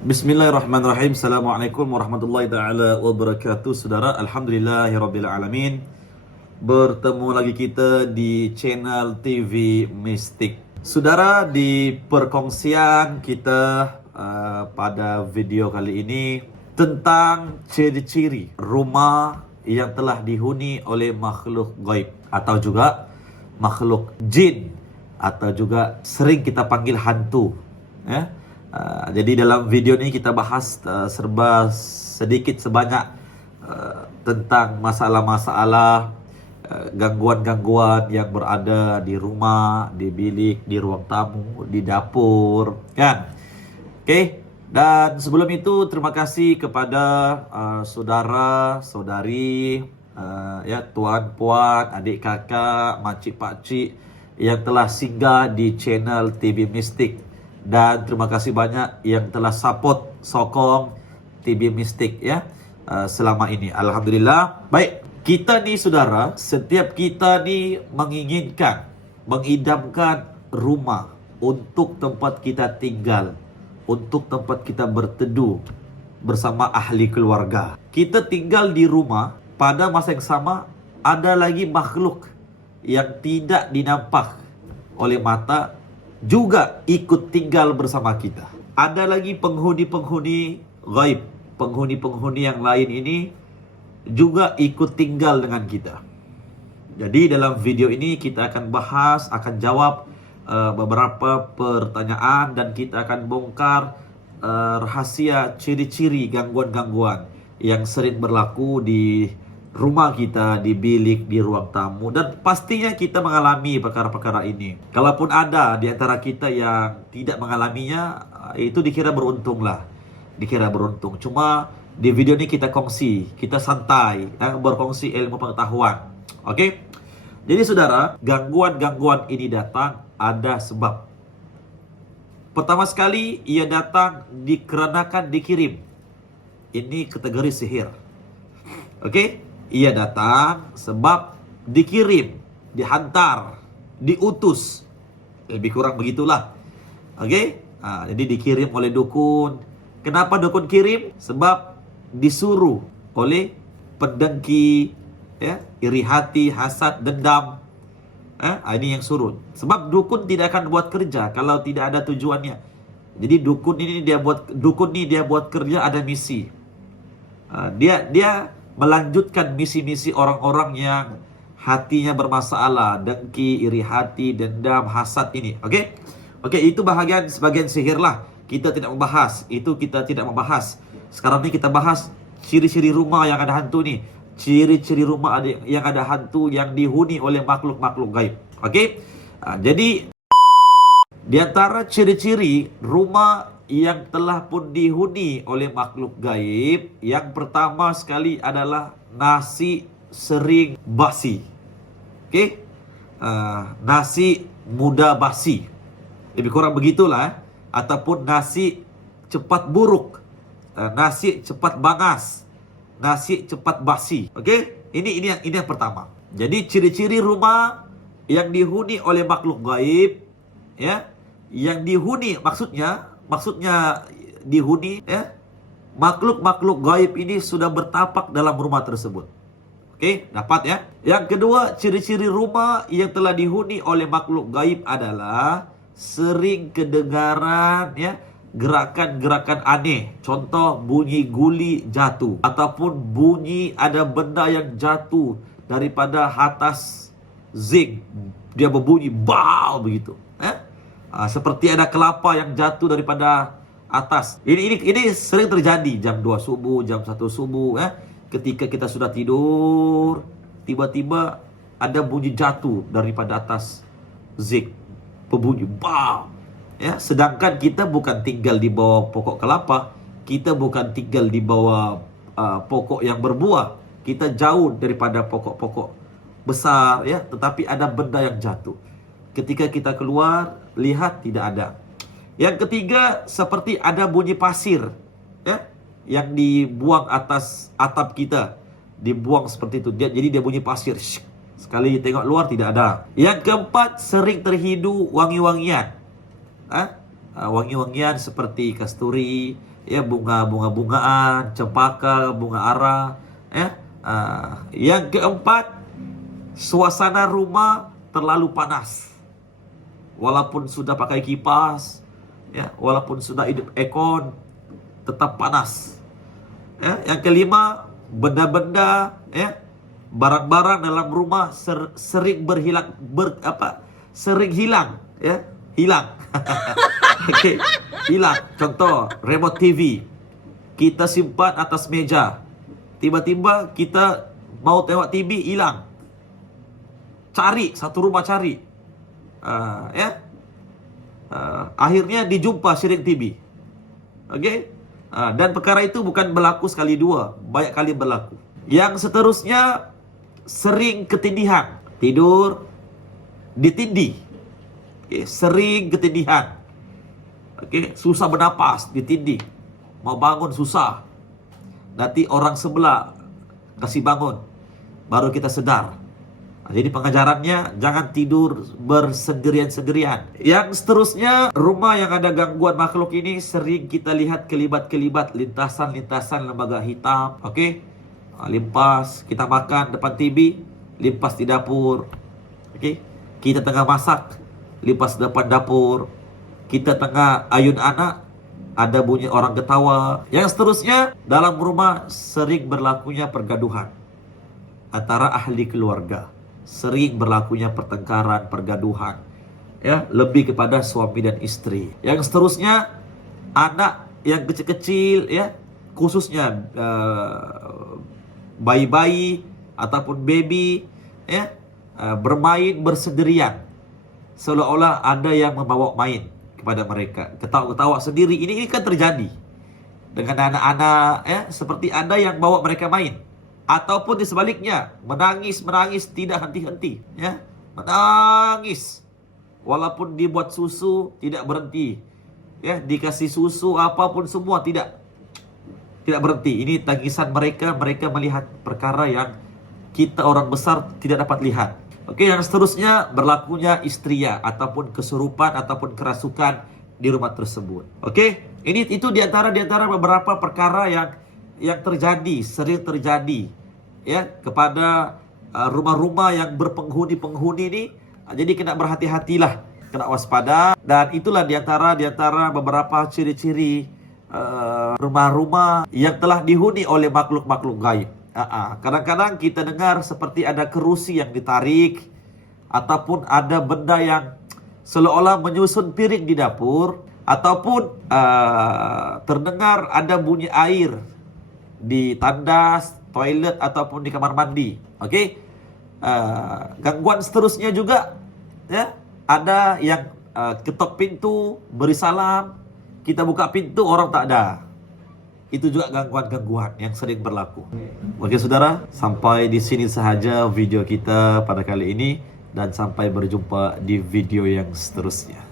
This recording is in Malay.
Bismillahirrahmanirrahim. Assalamualaikum warahmatullahi taala wabarakatuh. Saudara, alhamdulillahirabbil alamin. Bertemu lagi kita di channel TV Mistik. Saudara, di perkongsian kita pada video kali ini tentang ciri-ciri rumah yang telah dihuni oleh makhluk gaib atau juga makhluk jin atau juga sering kita panggil hantu, ya. Jadi dalam video ini kita bahas serba sedikit sebanyak tentang masalah-masalah gangguan-gangguan yang berada di rumah, di bilik, di ruang tamu, di dapur, kan? Oke. Dan sebelum itu terima kasih kepada saudara, saudari, ya tuan, puan, adik, kakak, makcik, pakcik yang telah singgah di channel TV Mistik. Dan terima kasih banyak yang telah support, sokong TV Mistik, ya, selama ini. Alhamdulillah. Baik, kita nih saudara, setiap kita nih menginginkan, mengidamkan rumah untuk tempat kita tinggal, untuk tempat kita berteduh bersama ahli keluarga. Kita tinggal di rumah, pada masa yang sama ada lagi makhluk yang tidak dinampak oleh mata juga ikut tinggal bersama kita. Ada lagi penghuni-penghuni gaib, penghuni-penghuni yang lain ini juga ikut tinggal dengan kita. Jadi dalam video ini kita akan bahas, akan jawab beberapa pertanyaan, dan kita akan bongkar rahasia ciri-ciri gangguan-gangguan yang sering berlaku di rumah kita, di bilik, di ruang tamu. Dan pastinya kita mengalami perkara-perkara ini. Kalaupun ada di antara kita yang tidak mengalaminya, itu dikira beruntung lah. Dikira beruntung. Cuma di video ini kita kongsi, kita santai, berkongsi ilmu pengetahuan. Oke? Jadi saudara, gangguan-gangguan ini datang ada sebab. Pertama sekali, ia datang dikarenakan dikirim. Ini kategori sihir. Oke? Ia datang sebab dikirim, dihantar, diutus. Lebih kurang begitulah. Oke? Jadi dikirim oleh dukun. Kenapa dukun kirim? Sebab disuruh oleh pendengki, ya, iri hati, hasad, dendam. Ini yang suruh. Sebab dukun tidak akan buat kerja kalau tidak ada tujuannya. Jadi dukun ini dia buat kerja, ada misi. Dia melanjutkan misi-misi orang-orang yang hatinya bermasalah, dengki, iri hati, dendam, hasad ini. Oke, itu sebagian sihir lah. Kita tidak membahas itu, kita tidak membahas. Sekarang ini kita bahas ciri-ciri rumah yang ada hantu nih. Ciri-ciri rumah yang ada hantu yang dihuni oleh makhluk-makhluk gaib. Oke, jadi di antara ciri-ciri rumah yang telah pun dihuni oleh makhluk gaib, yang pertama sekali adalah nasi sering basi. Oke? Nasi mudah basi. Lebih kurang begitulah. Ataupun nasi cepat buruk. Nasi cepat bangas. Nasi cepat basi. Oke? Ini yang pertama. Jadi ciri-ciri rumah yang dihuni oleh makhluk gaib, ya, yang dihuni maksudnya dihuni, ya, makhluk-makhluk gaib ini sudah bertapak dalam rumah tersebut. Oke, dapat ya. Yang kedua, ciri-ciri rumah yang telah dihuni oleh makhluk gaib adalah sering kedengaran, ya, gerakan-gerakan aneh. Contoh, bunyi guli jatuh, ataupun bunyi ada benda yang jatuh daripada atas zinc. Dia berbunyi bau begitu, ya. Seperti ada kelapa yang jatuh daripada atas. Ini sering terjadi jam 2 subuh, jam 1 subuh, ya. Ketika kita sudah tidur, tiba-tiba ada bunyi jatuh daripada atas zinc. Berbunyi bau, ya. Sedangkan kita bukan tinggal di bawah pokok kelapa, kita bukan tinggal di bawah pokok yang berbuah. Kita jauh daripada pokok-pokok besar, ya, tetapi ada benda yang jatuh. Ketika kita keluar, lihat tidak ada. Yang ketiga, seperti ada bunyi pasir, ya, yang dibuang atas atap kita. Dibuang seperti itu. Jadi dia bunyi pasir. Sekali tengok luar tidak ada. Yang keempat, sering terhidu wangi-wangian. Wangi-wangian seperti kasturi, ya bunga-bungaan, cempaka, bunga ara, ya. Yang keempat, suasana rumah terlalu panas. Walaupun sudah pakai kipas, ya, walaupun sudah hidup aircon, tetap panas. Ya, yang kelima, benda-benda, ya, barang-barang dalam rumah sering sering hilang, ya, hilang. Oke, hilang. Contoh, remote TV kita simpan atas meja, tiba-tiba kita mau tengok TV, hilang. Cari, satu rumah cari, ya. Akhirnya dijumpa syirik TV. Oke, dan perkara itu bukan berlaku sekali dua, banyak kali berlaku. Yang seterusnya, sering ketindihan, tidur ditindih. Oke, sering ketindihan. Oke, susah bernapas, ditindih. Mau bangun susah. Nanti orang sebelah kasih bangun, baru kita sedar. Jadi pengajarannya jangan tidur bersendirian-sendirian. Yang seterusnya, rumah yang ada gangguan makhluk ini sering kita lihat kelibat-kelibat, lintasan-lintasan lembaga hitam. Oke, limpas, kita makan depan TV, limpas di dapur. Oke, kita tengah masak, limpas depan dapur. Kita tengah ayun anak, ada bunyi orang ketawa. Yang seterusnya, dalam rumah sering berlakunya pergaduhan antara ahli keluarga. Sering berlakunya pertengkaran, pergaduhan, ya, lebih kepada suami dan istri. Yang seterusnya, anak yang kecil-kecil, ya, khususnya bayi-bayi ataupun baby, ya, bermain bersendirian, seolah-olah ada yang membawa main kepada mereka, ketawa-ketawa sendiri. Ini kan terjadi dengan anak-anak, ya, seperti ada yang bawa mereka main. Ataupun di sebaliknya, menangis tidak henti-henti, ya, menangis walaupun dibuat susu tidak berhenti, ya, dikasih susu apapun semua tidak berhenti. Ini tangisan mereka melihat perkara yang kita orang besar tidak dapat lihat. Oke, yang seterusnya, berlakunya istria ataupun kesurupan ataupun kerasukan di rumah tersebut. Oke, itu di antara beberapa perkara yang terjadi, sering terjadi, ya, kepada rumah-rumah yang berpenghuni ini. Jadi kena berhati-hatilah, kena waspada. Dan itulah di antara beberapa ciri-ciri rumah-rumah yang telah dihuni oleh makhluk-makhluk gaib. Kadang-kadang kita dengar seperti ada kerusi yang ditarik, ataupun ada benda yang seolah-olah menyusun piring di dapur, ataupun terdengar ada bunyi air di tandas, toilet, ataupun di kamar mandi. Oke, gangguan seterusnya juga, ya, ada yang ketok pintu, beri salam, kita buka pintu, orang tak ada. Itu juga gangguan-gangguan yang sering berlaku. Oke saudara, sampai di sini sahaja video kita pada kali ini, dan sampai berjumpa di video yang seterusnya.